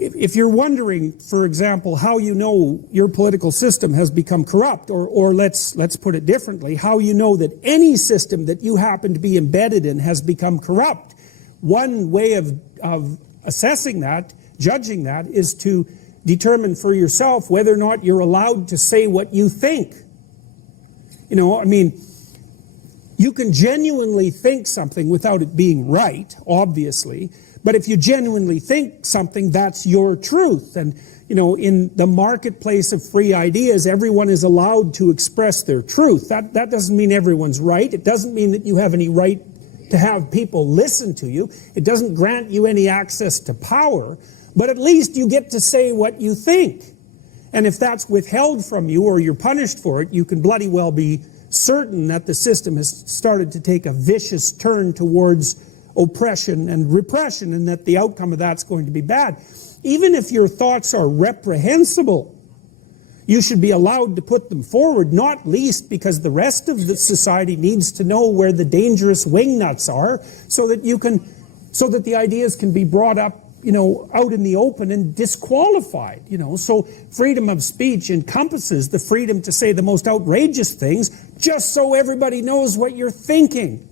if you're wondering, for example, how you know your political system has become corrupt, or let's put it differently, how you know that any system that you happen to be embedded in has become corrupt, one way of assessing that, judging that, is to determine for yourself whether or not you're allowed to say what you think. You know, I mean, you can genuinely think something without it being right, obviously, but if you genuinely think something, that's your truth. And, you know, in the marketplace of free ideas, everyone is allowed to express their truth. That doesn't mean everyone's right. It doesn't mean that you have any right to have people listen to you. It doesn't grant you any access to power, but at least you get to say what you think. And if that's withheld from you or you're punished for it, you can bloody well be certain that the system has started to take a vicious turn towards oppression and repression, and that the outcome of that's going to be bad. Even if your thoughts are reprehensible, you should be allowed to put them forward, not least because the rest of the society needs to know where the dangerous wingnuts are, so that the ideas can be brought up, you know, out in the open and disqualified, you know. So freedom of speech encompasses the freedom to say the most outrageous things, just so everybody knows what you're thinking.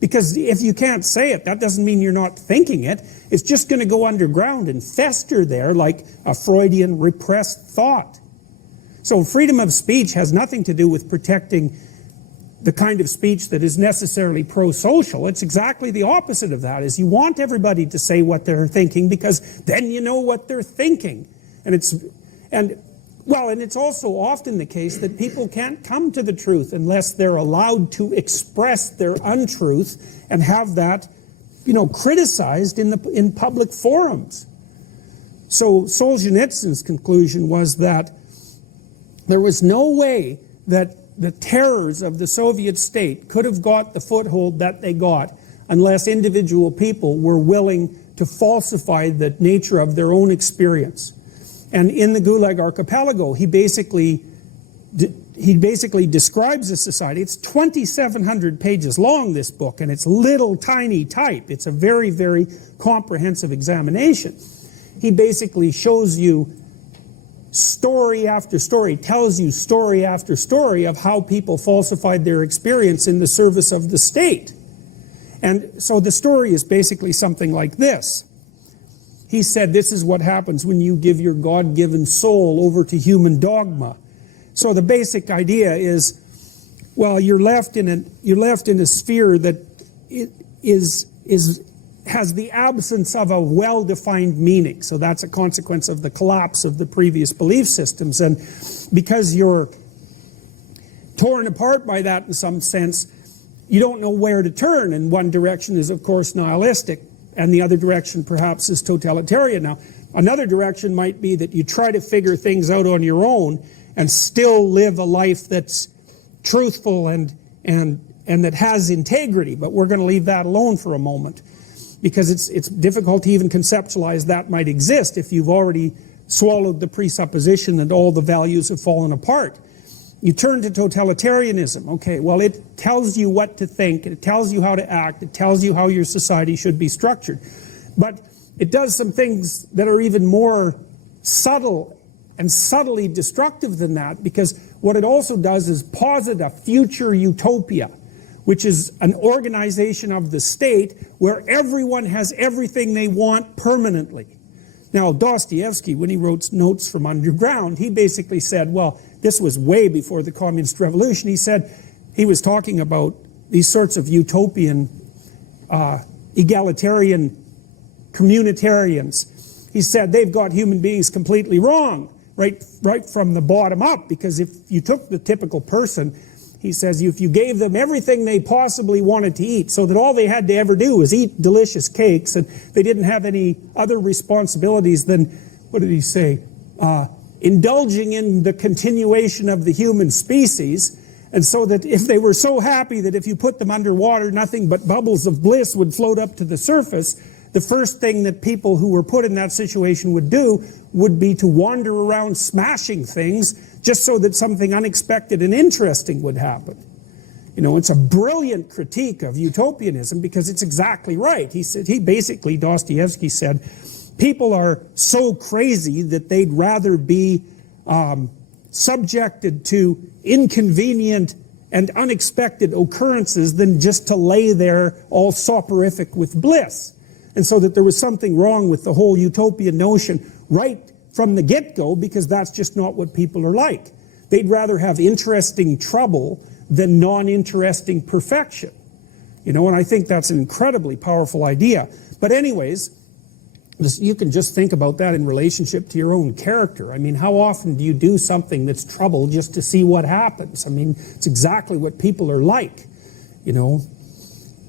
Because if you can't say it, that doesn't mean you're not thinking it. It's just going to go underground and fester there like a Freudian repressed thought. So freedom of speech has nothing to do with protecting the kind of speech that is necessarily pro-social. It's exactly the opposite of that. Is you want everybody to say what they're thinking, because then you know what they're thinking. And it's also often the case that people can't come to the truth unless they're allowed to express their untruth and have that, you know, criticized in public forums. So Solzhenitsyn's conclusion was that there was no way that the terrors of the Soviet state could have got the foothold that they got unless individual people were willing to falsify the nature of their own experience. And in the Gulag Archipelago, he basically describes a society. It's 2,700 pages long, this book, and it's little tiny type. It's a very, very comprehensive examination. He basically shows you story after story, tells you story after story of how people falsified their experience in the service of the state. And so the story is basically something like this. He said, this is what happens when you give your God-given soul over to human dogma. So the basic idea is, well, you're left in a sphere that has the absence of a well-defined meaning. So that's a consequence of the collapse of the previous belief systems. And because you're torn apart by that in some sense, you don't know where to turn. And one direction is, of course, nihilistic, and the other direction perhaps is totalitarian. Now, another direction might be that you try to figure things out on your own and still live a life that's truthful and that has integrity. But we're going to leave that alone for a moment, because it's difficult to even conceptualize that might exist if you've already swallowed the presupposition that all the values have fallen apart. You turn to totalitarianism. Okay, well, it tells you what to think, it tells you how to act, it tells you how your society should be structured. But it does some things that are even more subtle and subtly destructive than that, because what it also does is posit a future utopia, which is an organization of the state where everyone has everything they want permanently. Now, Dostoevsky, when he wrote Notes from Underground, he basically said, well, this was way before the Communist Revolution. He said, he was talking about these sorts of utopian, egalitarian communitarians. He said, they've got human beings completely wrong, right from the bottom up, because if you took the typical person, he says, if you gave them everything they possibly wanted to eat, so that all they had to ever do was eat delicious cakes, and they didn't have any other responsibilities than, what did he say, indulging in the continuation of the human species, and so that if they were so happy that if you put them underwater, nothing but bubbles of bliss would float up to the surface, the first thing that people who were put in that situation would do would be to wander around smashing things just so that something unexpected and interesting would happen. You know, it's a brilliant critique of utopianism, because it's exactly right. He said, Dostoevsky said, people are so crazy that they'd rather be subjected to inconvenient and unexpected occurrences than just to lay there all soporific with bliss. And so that there was something wrong with the whole utopian notion right from the get-go, because that's just not what people are like. They'd rather have interesting trouble than non-interesting perfection. You know, and I think that's an incredibly powerful idea. But anyways, you can just think about that in relationship to your own character. I mean, how often do you do something that's trouble just to see what happens? I mean, it's exactly what people are like, you know.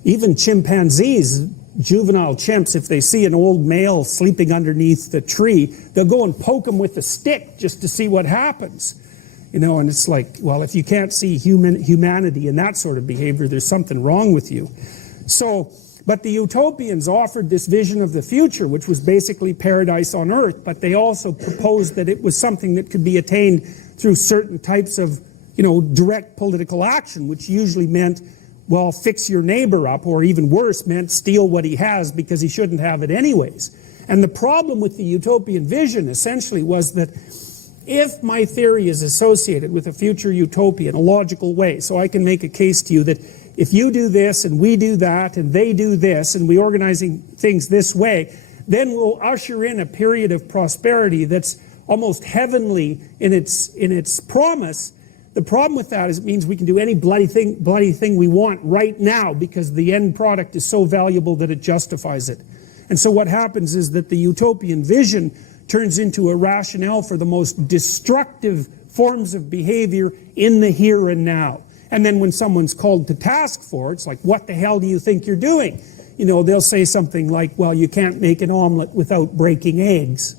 Even chimpanzees, juvenile chimps, if they see an old male sleeping underneath the tree, they'll go and poke him with a stick just to see what happens. You know, and it's like, well, if you can't see humanity in that sort of behavior, there's something wrong with you. So, but the utopians offered this vision of the future, which was basically paradise on earth, but they also proposed that it was something that could be attained through certain types of, you know, direct political action, which usually meant, well, fix your neighbor up, or even worse, meant steal what he has because he shouldn't have it anyways. And the problem with the utopian vision essentially was that if my theory is associated with a future utopia in a logical way, so I can make a case to you that if you do this and we do that and they do this and we organizing things this way, then we'll usher in a period of prosperity that's almost heavenly in its promise. The problem with that is it means we can do any bloody thing we want right now because the end product is so valuable that it justifies it. And so what happens is that the utopian vision turns into a rationale for the most destructive forms of behavior in the here and now. And then when someone's called to task for it, it's like, what the hell do you think you're doing? You know, they'll say something like, well, you can't make an omelet without breaking eggs.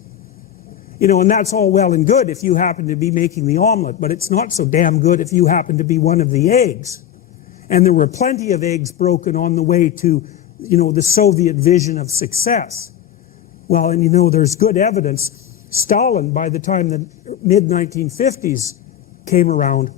You know, and that's all well and good if you happen to be making the omelet, but it's not so damn good if you happen to be one of the eggs. And there were plenty of eggs broken on the way to, you know, the Soviet vision of success. Well, and you know, there's good evidence. Stalin, by the time the mid-1950s came around,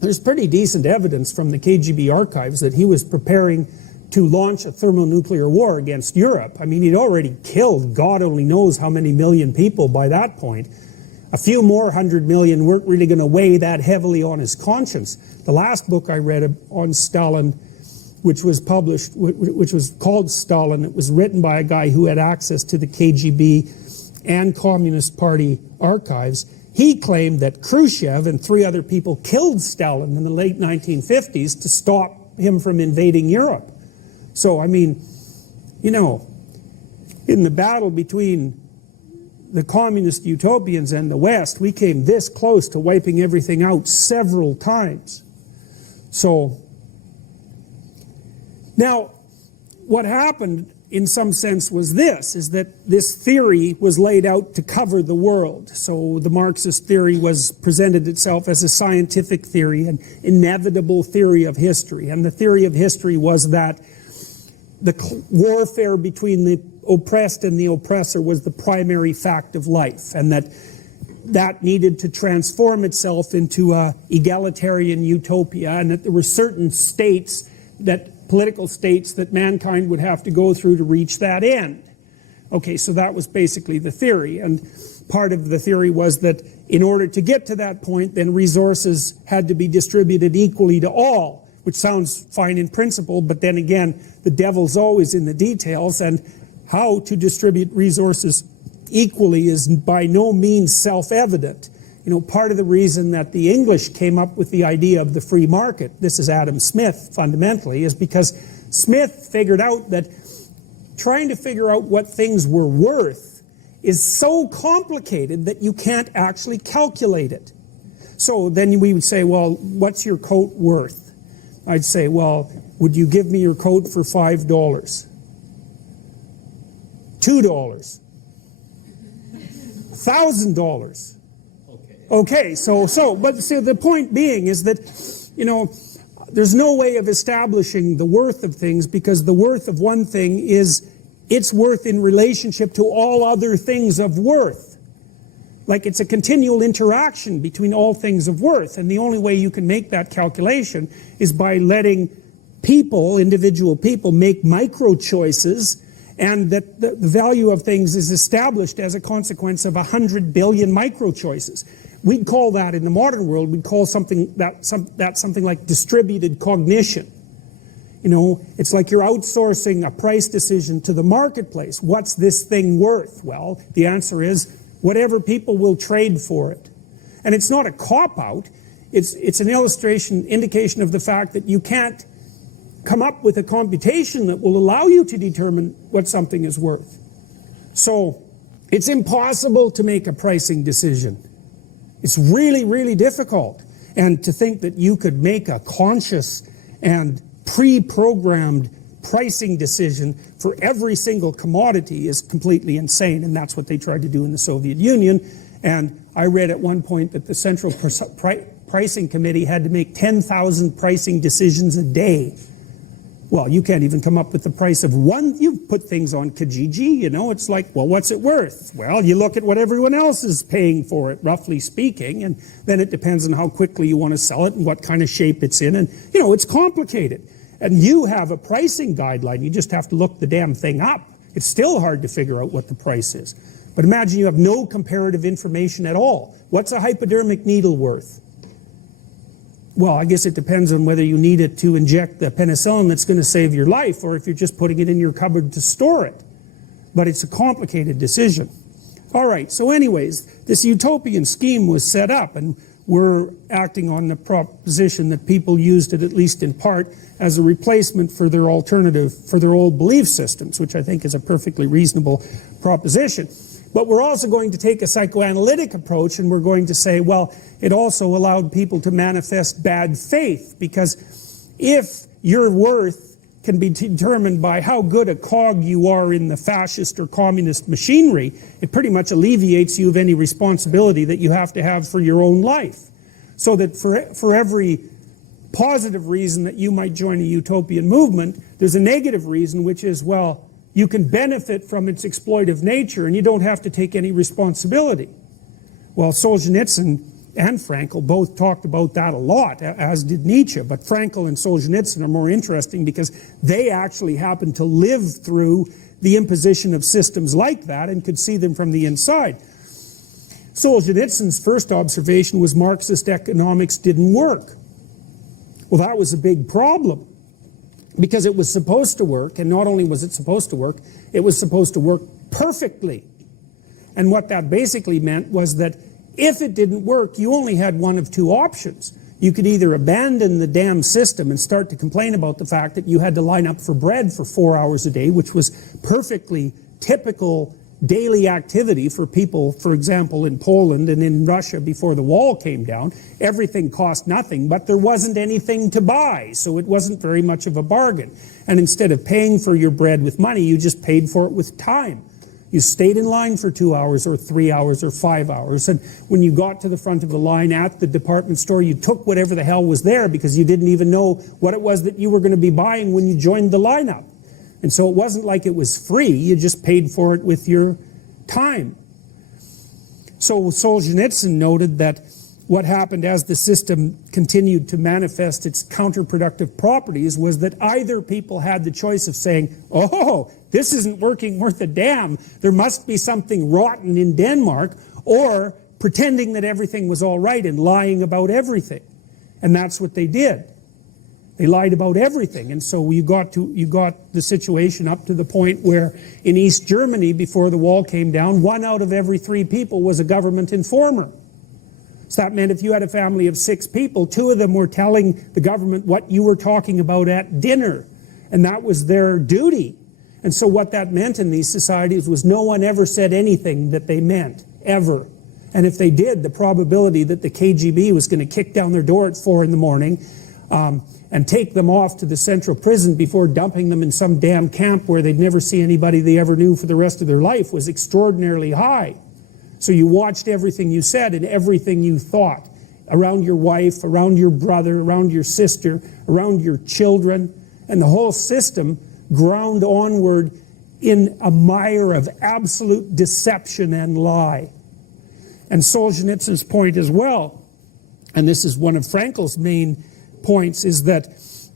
there's pretty decent evidence from the KGB archives that he was preparing to launch a thermonuclear war against Europe. I mean, he'd already killed God only knows how many million people by that point. A few more 100 million weren't really going to weigh that heavily on his conscience. The last book I read on Stalin, which was published, which was called Stalin. It was written by a guy who had access to the KGB and Communist Party archives. He claimed that Khrushchev and 3 other people killed Stalin in the late 1950s to stop him from invading Europe. So, I mean, you know, in the battle between the communist utopians and the West, we came this close to wiping everything out several times. So, now, what happened in some sense was this, is that this theory was laid out to cover the world. So the Marxist theory was presented itself as a scientific theory, an inevitable theory of history. And the theory of history was that the warfare between the oppressed and the oppressor was the primary fact of life, and that needed to transform itself into a egalitarian utopia, and that there were certain states political states that mankind would have to go through to reach that end. Okay, so that was basically the theory, and part of the theory was that in order to get to that point, then resources had to be distributed equally to all, which sounds fine in principle, but then again, the devil's always in the details, and how to distribute resources equally is by no means self-evident. You know, part of the reason that the English came up with the idea of the free market, this is Adam Smith fundamentally, is because Smith figured out that trying to figure out what things were worth is so complicated that you can't actually calculate it. So then we would say, well, what's your coat worth? I'd say, well, would you give me your coat for $5? $2? $1,000? Okay, so the point being is that, you know, there's no way of establishing the worth of things, because the worth of one thing is its worth in relationship to all other things of worth. Like, it's a continual interaction between all things of worth, and the only way you can make that calculation is by letting people, individual people, make micro choices and that the value of things is established as a consequence of 100 billion micro-choices. We'd call that, in the modern world, we'd call something like distributed cognition. You know, it's like you're outsourcing a price decision to the marketplace. What's this thing worth? Well, the answer is whatever people will trade for it. And it's not a cop-out. It's an indication of the fact that you can't come up with a computation that will allow you to determine what something is worth. So it's impossible to make a pricing decision. It's really, really difficult. And to think that you could make a conscious and pre-programmed pricing decision for every single commodity is completely insane, and that's what they tried to do in the Soviet Union. And I read at one point that the Central Pricing Committee had to make 10,000 pricing decisions a day. Well, you can't even come up with the price of one. You put things on Kijiji, you know, it's like, well, what's it worth? Well, you look at what everyone else is paying for it, roughly speaking, and then it depends on how quickly you want to sell it and what kind of shape it's in, and, you know, it's complicated. And you have a pricing guideline, you just have to look the damn thing up. It's still hard to figure out what the price is. But imagine you have no comparative information at all. What's a hypodermic needle worth? Well, I guess it depends on whether you need it to inject the penicillin that's going to save your life, or if you're just putting it in your cupboard to store it. But it's a complicated decision. All right, so anyways, this utopian scheme was set up, and we're acting on the proposition that people used it, at least in part, as a replacement for their alternative, for their old belief systems, which I think is a perfectly reasonable proposition. But we're also going to take a psychoanalytic approach, and we're going to say, well, it also allowed people to manifest bad faith, because if your worth can be determined by how good a cog you are in the fascist or communist machinery, it pretty much alleviates you of any responsibility that you have to have for your own life. So that for every positive reason that you might join a utopian movement, there's a negative reason, which is, well, you can benefit from its exploitive nature and you don't have to take any responsibility. Well, Solzhenitsyn and Frankl both talked about that a lot, as did Nietzsche, but Frankl and Solzhenitsyn are more interesting because they actually happened to live through the imposition of systems like that and could see them from the inside. Solzhenitsyn's first observation was Marxist economics didn't work. Well, that was a big problem, because it was supposed to work, and not only was it supposed to work, it was supposed to work perfectly. And what that basically meant was that if it didn't work, you only had one of two options. You could either abandon the damn system and start to complain about the fact that you had to line up for bread for 4 hours a day, which was perfectly typical daily activity for people, for example, in Poland and in Russia before the wall came down. Everything cost nothing, but there wasn't anything to buy, so it wasn't very much of a bargain. And instead of paying for your bread with money, you just paid for it with time. You stayed in line for 2 hours or 3 hours or 5 hours, and when you got to the front of the line at the department store, you took whatever the hell was there because you didn't even know what it was that you were going to be buying when you joined the lineup. And so it wasn't like it was free, you just paid for it with your time. So Solzhenitsyn noted that what happened as the system continued to manifest its counterproductive properties was that either people had the choice of saying, oh, this isn't working worth a damn, there must be something rotten in Denmark, or pretending that everything was all right and lying about everything. And that's what they did. They lied about everything, and so you got the situation up to the point where in East Germany, before the wall came down, 1 out of every 3 people was a government informer. So that meant if you had a family of 6 people, 2 of them were telling the government what you were talking about at dinner, and that was their duty. And so what that meant in these societies was no one ever said anything that they meant, ever. And if they did, the probability that the KGB was going to kick down their door at 4 in the morning and take them off to the central prison before dumping them in some damn camp where they'd never see anybody they ever knew for the rest of their life was extraordinarily high. So you watched everything you said and everything you thought around your wife, around your brother, around your sister, around your children, and the whole system ground onward in a mire of absolute deception and lie. And Solzhenitsyn's point as well, and this is one of Frankl's main points, is that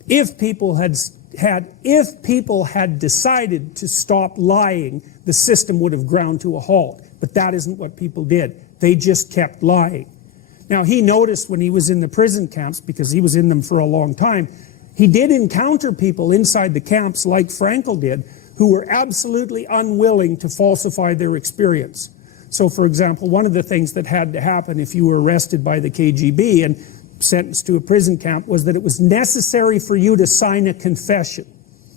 if people had if people had decided to stop lying, the system would have ground to a halt. But that isn't what people did. They just kept lying. Now, he noticed when he was in the prison camps, because he was in them for a long time, he did encounter people inside the camps, like Frankl did, who were absolutely unwilling to falsify their experience. So, for example, one of the things that had to happen if you were arrested by the KGB and sentenced to a prison camp was that it was necessary for you to sign a confession.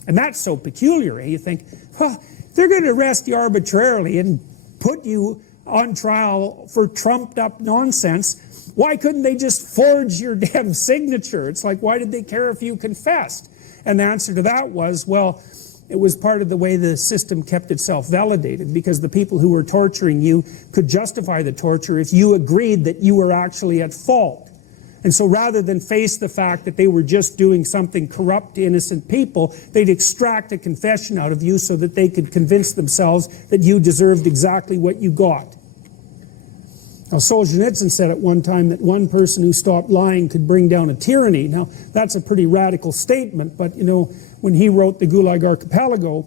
And that's so peculiar, eh? You think, well, they're going to arrest you arbitrarily and put you on trial for trumped up nonsense. Why couldn't they just forge your damn signature? It's like, why did they care if you confessed? And the answer to that was, well, it was part of the way the system kept itself validated, because the people who were torturing you could justify the torture if you agreed that you were actually at fault. And so rather than face the fact that they were just doing something corrupt to innocent people, they'd extract a confession out of you so that they could convince themselves that you deserved exactly what you got. Now, Solzhenitsyn said at one time that one person who stopped lying could bring down a tyranny. Now, that's a pretty radical statement, but, you know, when he wrote the Gulag Archipelago,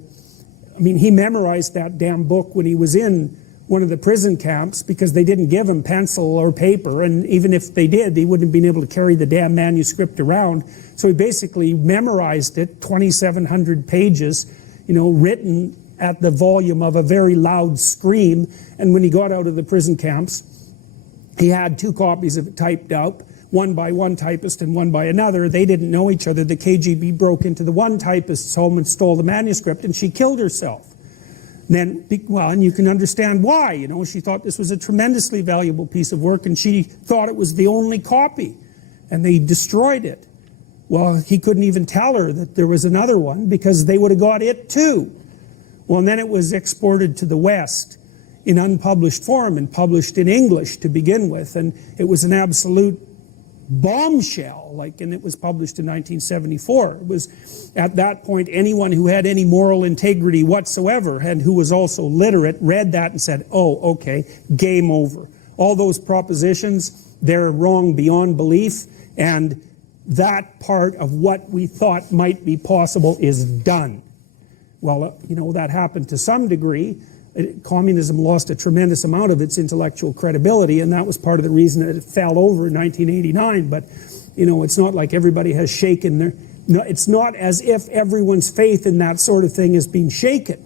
I mean, he memorized that damn book when he was in one of the prison camps, because they didn't give him pencil or paper, and even if they did, they wouldn't have been able to carry the damn manuscript around. So he basically memorized it, 2,700 pages, you know, written at the volume of a very loud scream. And when he got out of the prison camps, he had 2 copies of it typed out, one by one typist and one by another. They didn't know each other. The KGB broke into the one typist's home and stole the manuscript, and she killed herself. Then, well, and you can understand why. You know, she thought this was a tremendously valuable piece of work, and she thought it was the only copy, and they destroyed it. Well, he couldn't even tell her that there was another one, because they would have got it too. Well, and then it was exported to the West in unpublished form and published in English to begin with, and it was an absolute bombshell, like, and it was published in 1974. It was, at that point, anyone who had any moral integrity whatsoever and who was also literate read that and said, oh, okay, game over. All those propositions, they're wrong beyond belief, and that part of what we thought might be possible is done. Well, you know, that happened to some degree. Communism lost a tremendous amount of its intellectual credibility, and that was part of the reason that it fell over in 1989. But, you know, it's not like everybody has shaken their... No, it's not as if everyone's faith in that sort of thing is being shaken.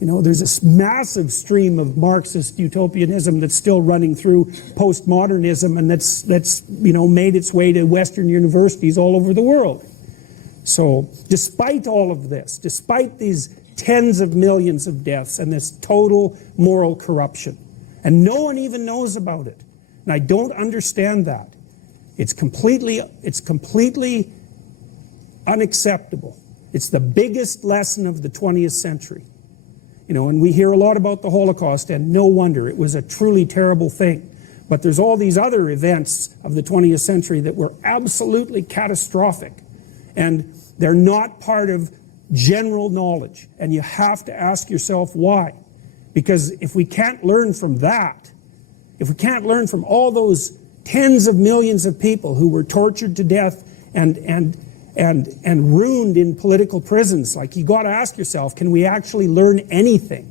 You know, there's this massive stream of Marxist utopianism that's still running through postmodernism, and that's you know, made its way to Western universities all over the world. So, despite all of this, despite these tens of millions of deaths and this total moral corruption, and no one even knows about it, and I don't understand that. It's completely unacceptable. It's the biggest lesson of the 20th century. You know, and we hear a lot about the Holocaust, and no wonder, it was a truly terrible thing. But there's all these other events of the 20th century that were absolutely catastrophic, and they're not part of general knowledge, and you have to ask yourself why. Because if we can't learn from that, if we can't learn from all those tens of millions of people who were tortured to death and ruined in political prisons, like, you got to ask yourself, can we actually learn anything